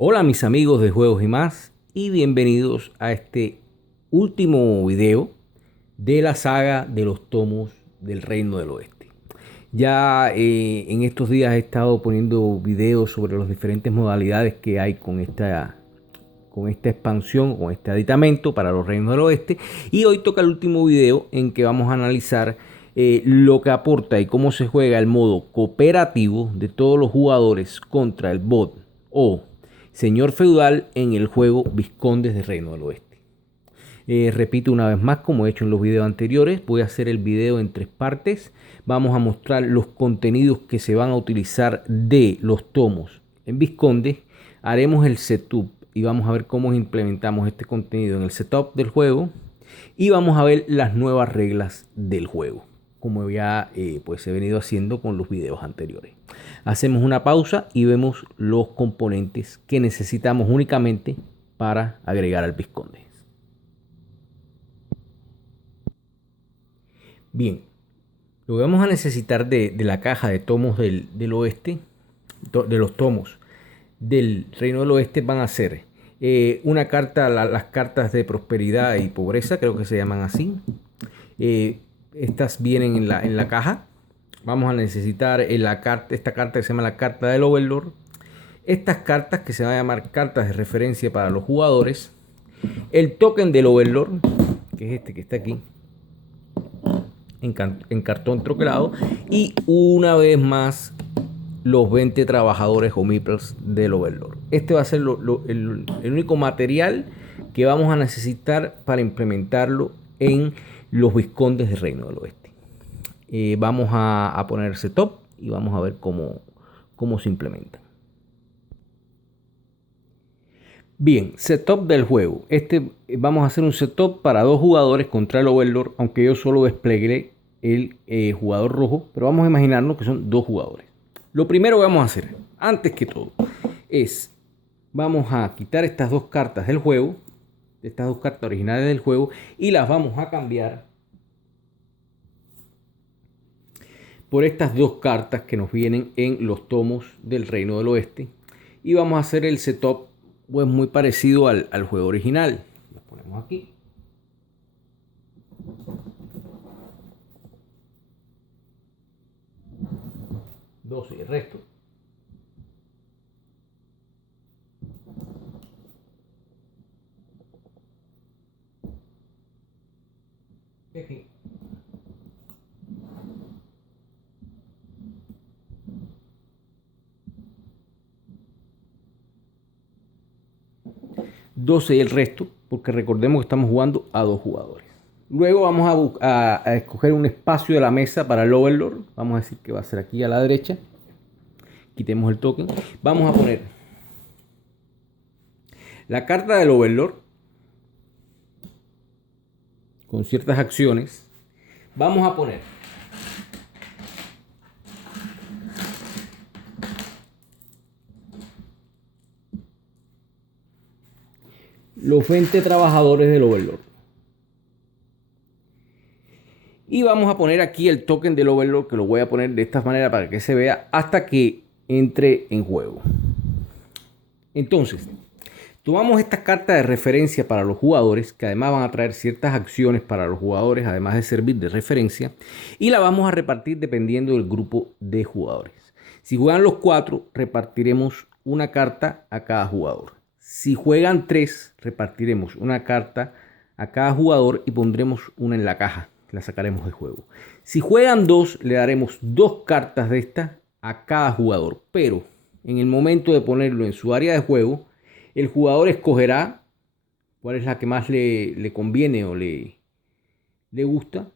Hola mis amigos de Juegos y Más y bienvenidos a este último video de la saga de los tomos del Reino del Oeste. Ya en estos días he estado poniendo videos sobre las diferentes modalidades que hay con esta expansión, con este aditamento para los Reinos del Oeste. Y hoy toca el último video en que vamos a analizar lo que aporta y cómo se juega el modo cooperativo de todos los jugadores contra el bot o señor feudal en el juego Vizcondes de Reino del Oeste. Repito una vez más, como he hecho en los videos anteriores, voy a hacer el video en 3 partes. Vamos a mostrar los contenidos que se van a utilizar de los tomos en Vizcondes. Haremos el setup y vamos a ver cómo implementamos este contenido en el setup del juego. Y vamos a ver las nuevas reglas del juego, como ya pues he venido haciendo con los videos anteriores. Hacemos una pausa y vemos los componentes que necesitamos únicamente para agregar al Vizconde. Bien, lo que vamos a necesitar de la caja de tomos del oeste, de los tomos del Reino del Oeste, van a ser una carta, las cartas de prosperidad y pobreza, creo que se llaman así. Estas vienen en la caja. Vamos a necesitar esta carta que se llama la carta del Overlord. Estas cartas que se van a llamar cartas de referencia para los jugadores. El token del Overlord, que es este que está aquí, en cartón troquelado. Y una vez más, los 20 trabajadores o meeples del Overlord. Este va a ser el único material que vamos a necesitar para implementarlo en los Vizcondes del Reino del Oeste. Vamos a poner setup y vamos a ver cómo se implementa. Bien, setup del juego. Vamos a hacer un setup para 2 jugadores contra el Overlord, aunque yo solo desplegué el jugador rojo, pero vamos a imaginarnos que son 2 jugadores. Lo primero que vamos a hacer, antes que todo, es vamos a quitar estas 2 cartas del juego, estas 2 cartas originales del juego, y las vamos a cambiar por estas 2 cartas que nos vienen en los tomos del Reino del Oeste. Y vamos a hacer el setup pues muy parecido al juego original. Lo ponemos aquí. Dos y el resto. Aquí. Doce y el resto, porque recordemos que estamos jugando a 2 jugadores. Luego vamos a escoger un espacio de la mesa para el Overlord. Vamos a decir que va a ser aquí a la derecha. Quitemos el token. Vamos a poner la carta del Overlord con ciertas acciones. Vamos a poner los 20 trabajadores del Overlord. Y vamos a poner aquí el token del Overlord, que lo voy a poner de esta manera para que se vea hasta que entre en juego. Entonces, tomamos estas cartas de referencia para los jugadores, que además van a traer ciertas acciones para los jugadores, además de servir de referencia, y la vamos a repartir dependiendo del grupo de jugadores. Si juegan los 4, repartiremos una carta a cada jugador. Si juegan 3, repartiremos una carta a cada jugador y pondremos una en la caja. La sacaremos del juego. Si juegan 2, le daremos 2 cartas de estas a cada jugador. Pero en el momento de ponerlo en su área de juego, el jugador escogerá cuál es la que más le conviene o le gusta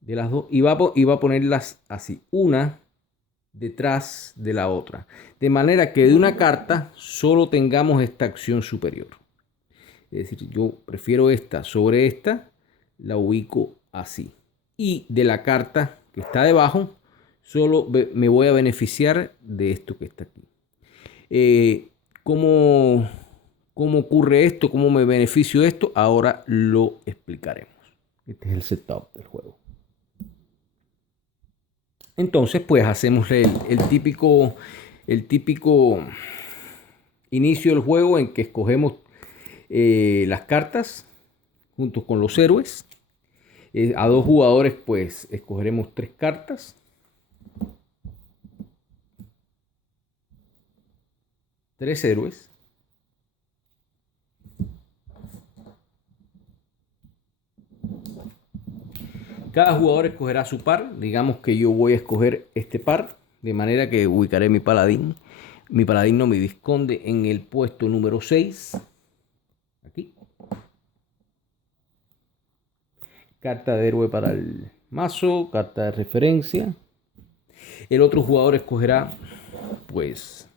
de las 2 y va a ponerlas así, una detrás de la otra. De manera que de una carta solo tengamos esta acción superior. Es decir, yo prefiero esta sobre esta, la ubico así. Y de la carta que está debajo, solo me voy a beneficiar de esto que está aquí. ¿Cómo ocurre esto? ¿Cómo me beneficio de esto? Ahora lo explicaremos. Este es el setup del juego. Entonces, pues hacemos el típico inicio del juego en que escogemos las cartas junto con los héroes. A 2 jugadores pues escogeremos 3 cartas. Tres héroes. Cada jugador escogerá su par. Digamos que yo voy a escoger este par, de manera que ubicaré mi paladín. Mi paladín no, mi vizconde en el puesto número 6. Aquí. Carta de héroe para el mazo, carta de referencia. El otro jugador escogerá pues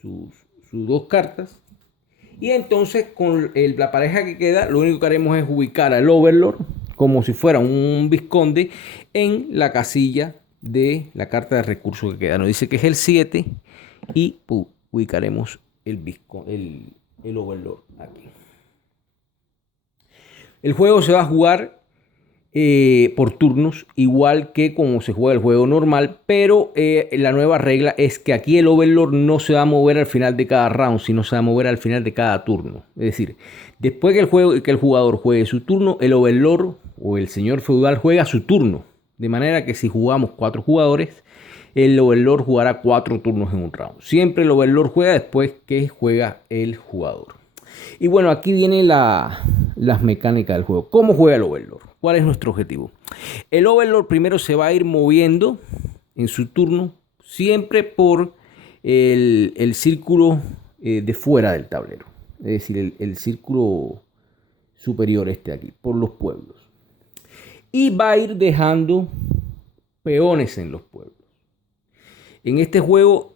sus 2 cartas. Y entonces con la pareja que queda, lo único que haremos es ubicar al Overlord como si fuera un vizconde en la casilla de la carta de recursos que queda. Nos dice que es el 7 y ubicaremos el Overlord aquí. El juego se va a jugar por turnos, igual que como se juega el juego normal, pero la nueva regla es que aquí el Overlord no se va a mover al final de cada round, sino se va a mover al final de cada turno. Es decir, después que el jugador juegue su turno, el Overlord o el señor feudal juega su turno. De manera que si jugamos 4 jugadores, el Overlord jugará 4 turnos en un round. Siempre el Overlord juega después que juega el jugador. Y bueno, aquí vienen las mecánicas del juego. ¿Cómo juega el Overlord? ¿Cuál es nuestro objetivo? El Overlord primero se va a ir moviendo en su turno, siempre por el círculo de fuera del tablero. Es decir, el círculo superior este aquí, por los pueblos. Y va a ir dejando peones en los pueblos. En este juego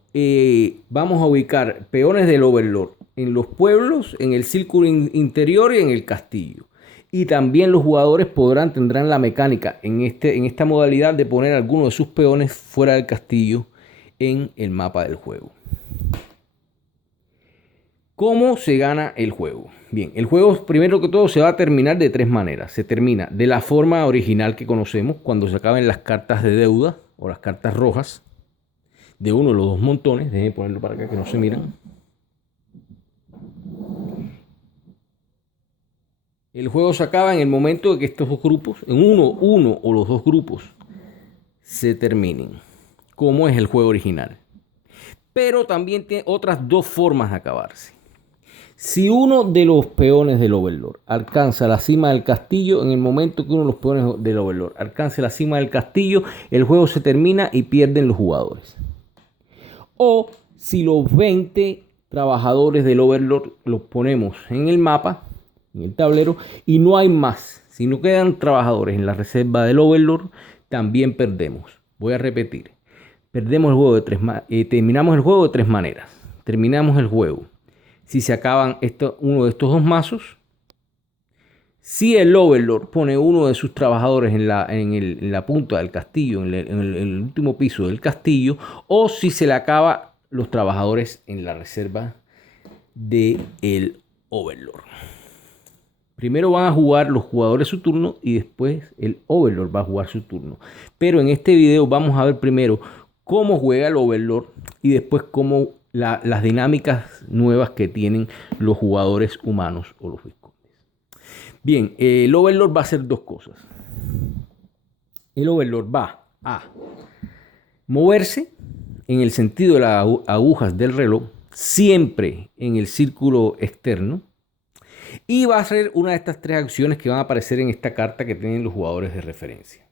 vamos a ubicar peones del Overlord en los pueblos, en el círculo interior y en el castillo. Y también los jugadores tendrán la mecánica en esta modalidad de poner algunos de sus peones fuera del castillo en el mapa del juego. ¿Cómo se gana el juego? Bien, el juego primero que todo se va a terminar de 3 maneras. Se termina de la forma original que conocemos, cuando se acaben las cartas de deuda o las cartas rojas de uno de los 2 montones. Déjenme ponerlo para acá que no se miran. El juego se acaba en el momento de que estos 2 grupos, en uno o los 2 grupos, se terminen, como es el juego original. Pero también tiene otras 2 formas de acabarse. Si uno de los peones del Overlord alcanza la cima del castillo, en el momento que uno de los peones del Overlord alcance la cima del castillo, el juego se termina y pierden los jugadores. O si los 20 trabajadores del Overlord los ponemos en el mapa, en el tablero, y no hay más, si no quedan trabajadores en la reserva del Overlord, también perdemos. Voy a repetir. Terminamos el juego de 3 maneras. Terminamos el juego si se acaban uno de estos 2 mazos, si el Overlord pone uno de sus trabajadores en la punta del castillo, en el último piso del castillo, o si se le acaba los trabajadores en la reserva del Overlord. Primero van a jugar los jugadores su turno y después el Overlord va a jugar su turno. Pero en este video vamos a ver primero cómo juega el Overlord y después cómo las dinámicas nuevas que tienen los jugadores humanos o los vizcondes. Bien, el Overlord va a hacer 2 cosas. El Overlord va a moverse en el sentido de las agujas del reloj, siempre en el círculo externo, y va a hacer una de estas 3 acciones que van a aparecer en esta carta que tienen los jugadores de referencia.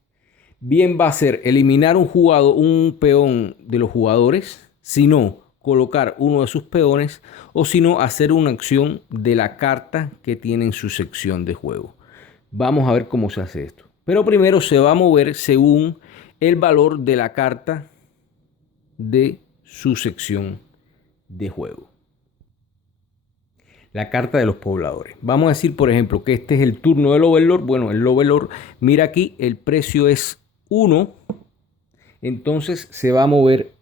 Bien va a ser eliminar un peón de los jugadores, si no, colocar uno de sus peones, o si no, hacer una acción de la carta que tiene en su sección de juego. Vamos a ver cómo se hace esto. Pero primero se va a mover según el valor de la carta de su sección de juego. La carta de los pobladores. Vamos a decir, por ejemplo, que este es el turno del Overlord. Bueno, el Overlord, mira aquí, el precio es 1. Entonces se va a mover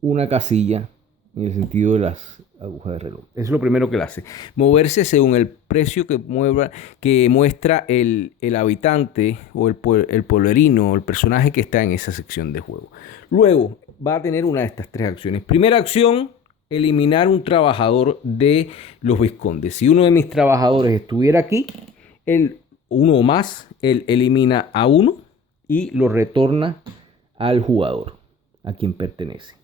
una casilla en el sentido de las agujas de reloj. Eso es lo primero que le hace. Moverse según el precio que muestra el habitante o el pueblerino o el personaje que está en esa sección de juego. Luego va a tener una de estas 3 acciones. Primera acción, eliminar un trabajador de los vizcondes. Si uno de mis trabajadores estuviera aquí, uno o más, él elimina a uno y lo retorna al jugador a quien pertenece.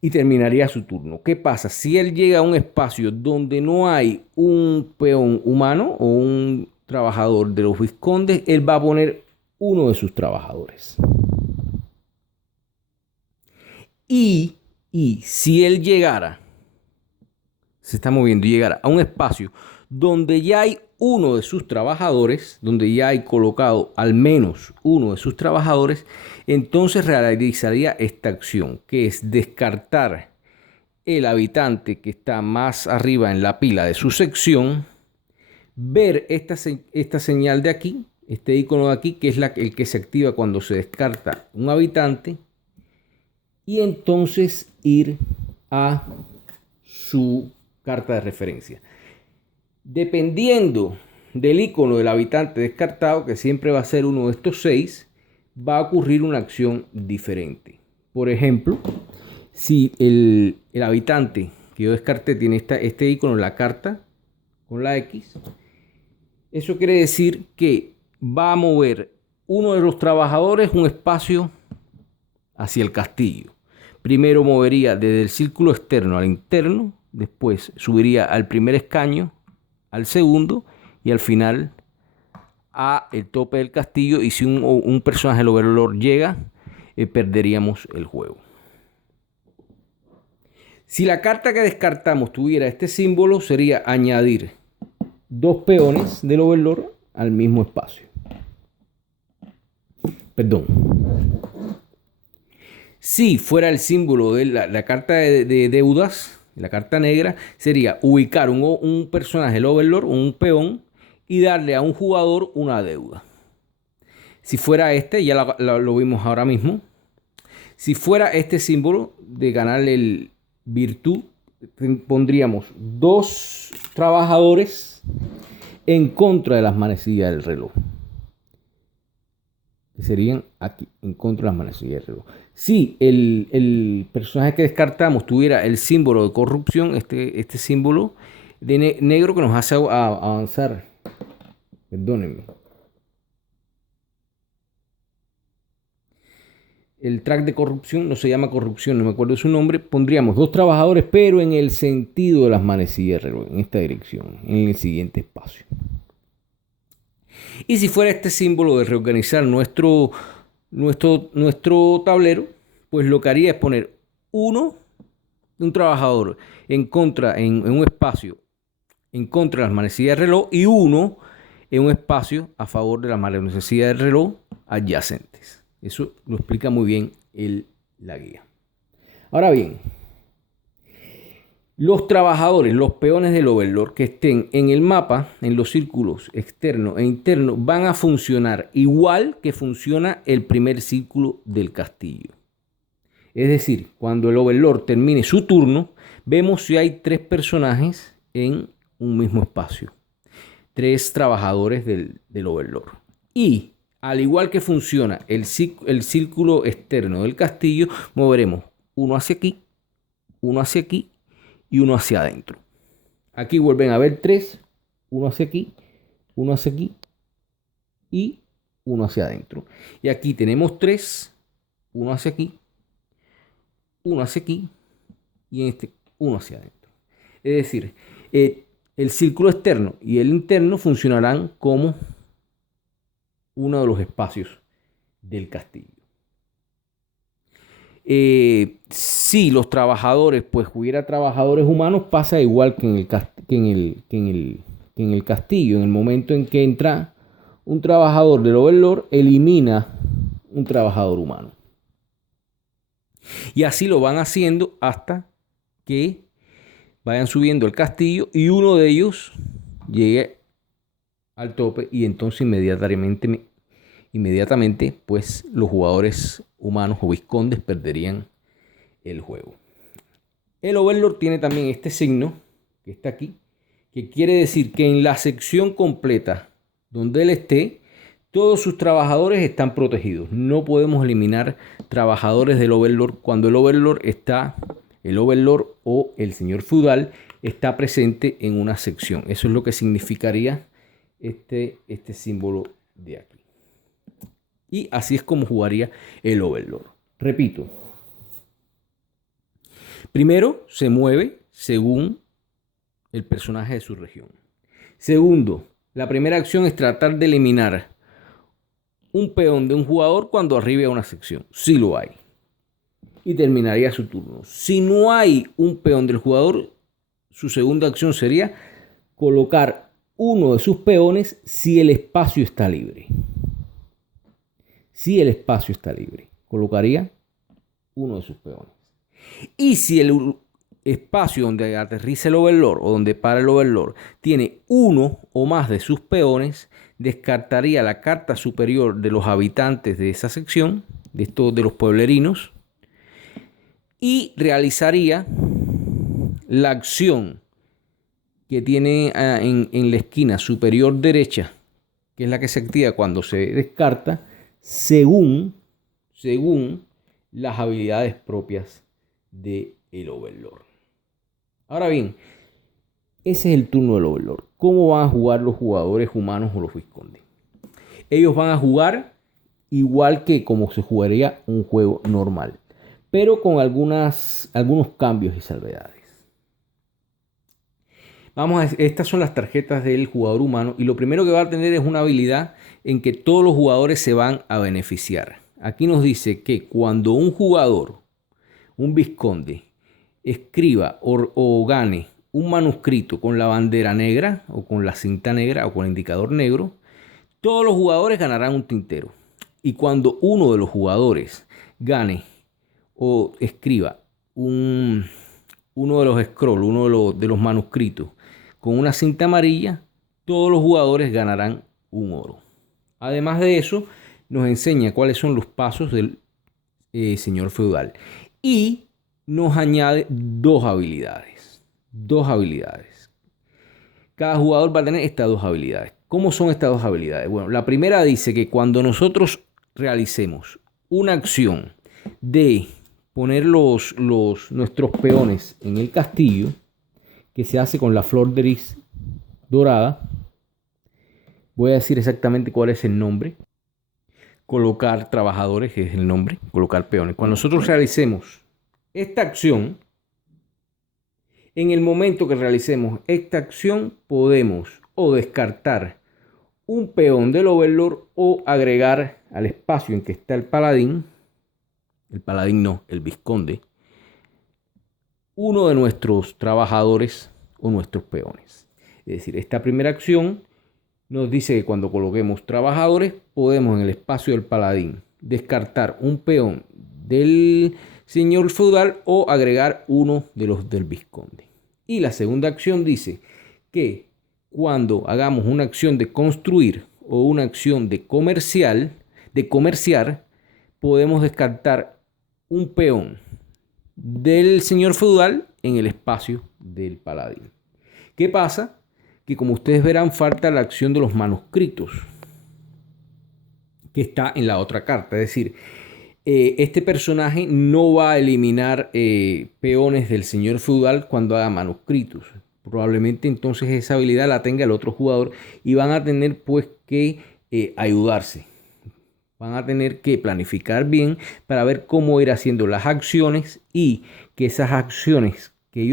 Y terminaría su turno. ¿Qué pasa? Si él llega a un espacio donde no hay un peón humano o un trabajador de los vizcondes, él va a poner uno de sus trabajadores. Y si él llegara, se está moviendo y llegara a un espacio donde ya hay uno de sus trabajadores, donde ya hay colocado al menos uno de sus trabajadores, entonces realizaría esta acción, que es descartar el habitante que está más arriba en la pila de su sección, ver esta señal de aquí, este icono de aquí, que es el que se activa cuando se descarta un habitante, y entonces ir a su carta de referencia. Dependiendo del icono del habitante descartado, que siempre va a ser uno de estos 6, va a ocurrir una acción diferente. Por ejemplo, si el habitante que yo descarté tiene este icono en la carta con la X, eso quiere decir que va a mover uno de los trabajadores un espacio hacia el castillo. Primero movería desde el círculo externo al interno, después subiría al primer escaño, al segundo y al final a el tope del castillo, y si un personaje del Overlord llega, perderíamos el juego. Si la carta que descartamos tuviera este símbolo, sería añadir 2 peones del Overlord al mismo espacio. Perdón. Si fuera el símbolo de la carta de deudas, la carta negra, sería ubicar un personaje del Overlord, un peón, y darle a un jugador una deuda. Si fuera este, ya lo vimos ahora mismo. Si fuera este símbolo de ganarle el virtud, pondríamos 2 trabajadores en contra de las manecillas del reloj. Que serían aquí, en contra de las manecillas del reloj. Si el personaje que descartamos tuviera el símbolo de corrupción, este símbolo de negro que nos hace avanzar, perdónenme, el track de corrupción no se llama corrupción, no me acuerdo su nombre, pondríamos 2 trabajadores, pero en el sentido de las manecillas del reloj, en esta dirección, en el siguiente espacio. Y si fuera este símbolo de reorganizar nuestro tablero, pues lo que haría es poner un trabajador en un espacio en contra de las manecillas del reloj y uno en un espacio a favor de las manecillas del reloj adyacentes. Eso lo explica muy bien la guía. Ahora bien, los trabajadores, los peones del Overlord que estén en el mapa, en los círculos externo e interno, van a funcionar igual que funciona el primer círculo del castillo. Es decir, cuando el Overlord termine su turno, vemos si hay 3 personajes en un mismo espacio. 3 trabajadores del Overlord. Y al igual que funciona el círculo externo del castillo, moveremos uno hacia aquí, uno hacia aquí y uno hacia adentro. Aquí vuelven a haber 3, uno hacia aquí, uno hacia aquí y uno hacia adentro. Y aquí tenemos 3, uno hacia aquí, uno hacia aquí y uno hacia adentro. Es decir, el círculo externo y el interno funcionarán como uno de los espacios del castillo. Si los trabajadores, pues hubiera trabajadores humanos, pasa igual que en el castillo. En el momento en que entra un trabajador del Overlord, elimina un trabajador humano. Y así lo van haciendo hasta que vayan subiendo el castillo y uno de ellos llegue al tope, y entonces inmediatamente pues los jugadores humanos o vizcondes perderían el juego. El Overlord tiene también este signo que está aquí, que quiere decir que en la sección completa donde él esté, todos sus trabajadores están protegidos. No podemos eliminar trabajadores del Overlord cuando el Overlord está el overlord o el señor feudal está presente en una sección. Eso es lo que significaría este símbolo de aquí. Y así es como jugaría el overlord. Repito. Primero, se mueve según el personaje de su región. Segundo, la primera acción es tratar de eliminar un peón de un jugador cuando arribe a una sección. Si lo hay. Y terminaría su turno. Si no hay un peón del jugador, su segunda acción sería colocar uno de sus peones si el espacio está libre. Si el espacio está libre, colocaría uno de sus peones. Y si el espacio donde aterriza el overlord o donde para el overlord tiene uno o más de sus peones, descartaría la carta superior de los habitantes de esa sección, de los pueblerinos, y realizaría la acción que tiene en la esquina superior derecha, que es la que se activa cuando se descarta, según las habilidades propias del overlord. Ahora bien, ese es el turno del overlord. ¿Cómo van a jugar los jugadores humanos o los vizcondes? Ellos van a jugar igual que como se jugaría un juego normal, pero con algunos cambios y salvedades. Estas son las tarjetas del jugador humano y lo primero que va a tener es una habilidad en que todos los jugadores se van a beneficiar. Aquí nos dice que cuando un jugador, un vizconde, escriba o gane un manuscrito con la bandera negra o con la cinta negra o con el indicador negro, todos los jugadores ganarán un tintero. Y cuando uno de los jugadores gane o escriba uno de los scrolls, uno de los manuscritos con una cinta amarilla, todos los jugadores ganarán un oro. Además de eso, nos enseña cuáles son los pasos del señor feudal. Y nos añade dos habilidades. Cada jugador va a tener estas dos habilidades. ¿Cómo son estas dos habilidades? Bueno, la primera dice que cuando nosotros realicemos una acción de poner nuestros peones en el castillo, que se hace con la flor de lis dorada, voy a decir exactamente cuál es el nombre. Colocar trabajadores, que es el nombre, colocar peones. Cuando nosotros realicemos esta acción, en el momento que realicemos esta acción, podemos o descartar un peón del overlord o agregar al espacio en que está el paladín no, el vizconde, uno de nuestros trabajadores o nuestros peones. Es decir, esta primera acción nos dice que cuando coloquemos trabajadores, podemos en el espacio del paladín descartar un peón del señor feudal o agregar uno de los del vizconde. Y la segunda acción dice que cuando hagamos una acción de construir o una acción de comerciar, podemos descartar un peón del señor feudal en el espacio del paladín. ¿Qué pasa? Que como ustedes verán, falta la acción de los manuscritos que está en la otra carta. Es decir, este personaje no va a eliminar peones del señor feudal cuando haga manuscritos. Probablemente entonces esa habilidad la tenga el otro jugador y van a tener pues que ayudarse. Van a tener que planificar bien para ver cómo ir haciendo las acciones y que esas acciones que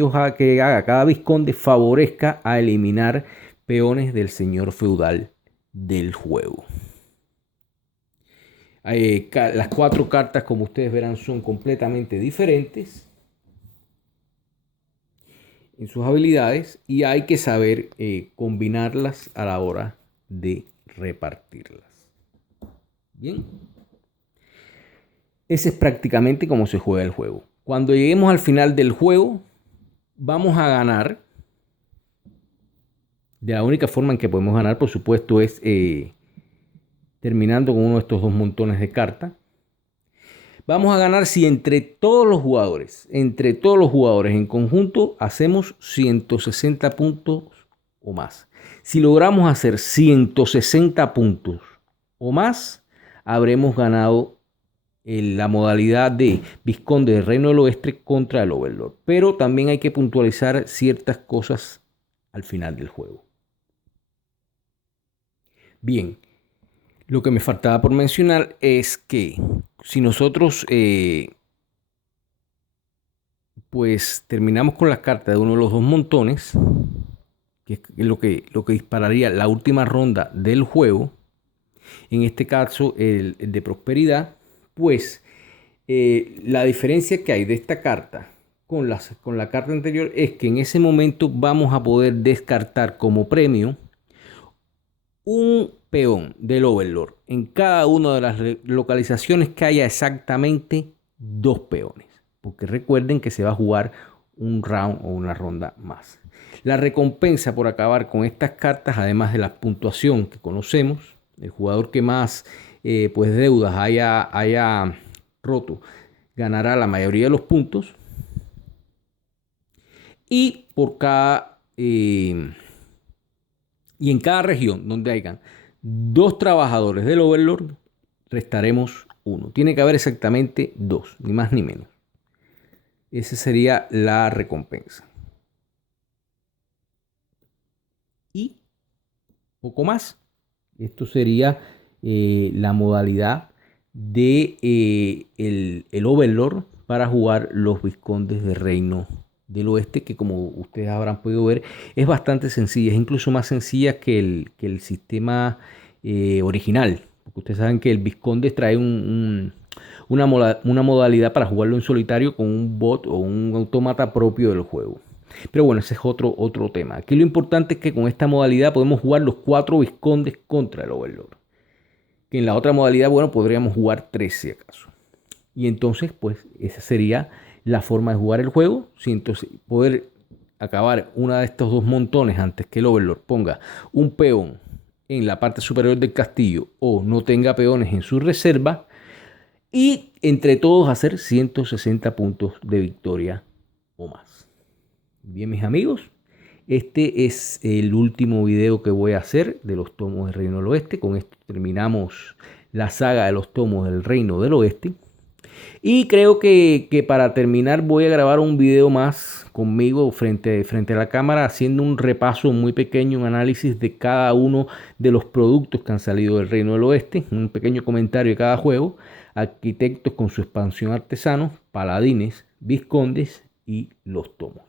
haga cada vizconde favorezca a eliminar peones del señor feudal del juego. Las cuatro cartas, como ustedes verán, son completamente diferentes en sus habilidades y hay que saber combinarlas a la hora de repartirlas. Bien, ese es prácticamente como se juega el juego. Cuando lleguemos al final del juego, vamos a ganar. De la única forma en que podemos ganar, por supuesto, es terminando con uno de estos dos montones de cartas. Vamos a ganar si entre todos los jugadores en conjunto hacemos 160 puntos o más. Si logramos hacer 160 puntos o más, habremos ganado la modalidad de Vizconde del Reino del Oeste contra el Overlord. Pero también hay que puntualizar ciertas cosas al final del juego. Bien, lo que me faltaba por mencionar es que si nosotros pues terminamos con la carta de uno de los dos montones, que es lo que dispararía la última ronda del juego, en este caso el de prosperidad, pues la diferencia que hay de esta carta con la carta anterior es que en ese momento vamos a poder descartar como premio un peón del Overlord en cada una de las localizaciones que haya exactamente 2 peones. Porque recuerden que se va a jugar un round o una ronda más. La recompensa por acabar con estas cartas, además de la puntuación que conocemos, el jugador que más pues deudas haya roto ganará la mayoría de los puntos. Y por cada y en cada región donde hayan 2 trabajadores del Overlord, restaremos 1. Tiene que haber exactamente 2, ni más ni menos. Esa sería la recompensa. Y poco más. Esto sería la modalidad de el Overlord para jugar los Vizcondes del Reino del Oeste, que como ustedes habrán podido ver es bastante sencilla, es incluso más sencilla que el sistema original, porque ustedes saben que el Vizconde trae una modalidad para jugarlo en solitario con un bot o un autómata propio del juego. Pero bueno, ese es otro tema. Aquí lo importante es que con esta modalidad podemos jugar los 4 Vizcondes contra el Overlord. Que en la otra modalidad, bueno, podríamos jugar 3 si acaso. Y entonces, pues, esa sería la forma de jugar el juego. Si entonces poder acabar una de estos 2 montones antes que el Overlord ponga un peón en la parte superior del castillo o no tenga peones en su reserva. Y entre todos hacer 160 puntos de victoria o más. Bien, mis amigos, este es el último video que voy a hacer de los tomos del Reino del Oeste. Con esto terminamos la saga de los tomos del Reino del Oeste. Y creo que para terminar voy a grabar un video más conmigo frente a la cámara, haciendo un repaso muy pequeño, un análisis de cada uno de los productos que han salido del Reino del Oeste, un pequeño comentario de cada juego, arquitectos con su expansión artesanos, paladines, vizcondes y los tomos.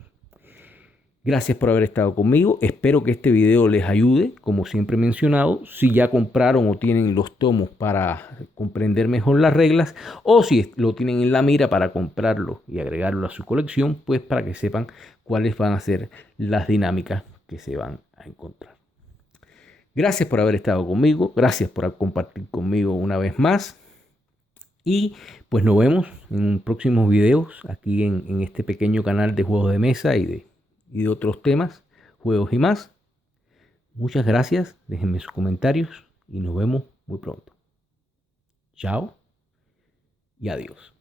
Gracias por haber estado conmigo. Espero que este video les ayude, como siempre he mencionado. Si ya compraron o tienen los tomos para comprender mejor las reglas, o si lo tienen en la mira para comprarlo y agregarlo a su colección, pues para que sepan cuáles van a ser las dinámicas que se van a encontrar. Gracias por haber estado conmigo. Gracias por compartir conmigo una vez más. Y pues nos vemos en próximos videos aquí en este pequeño canal de juegos de mesa y de otros temas, juegos y más. Muchas gracias, déjenme sus comentarios y nos vemos muy pronto. Chao y adiós.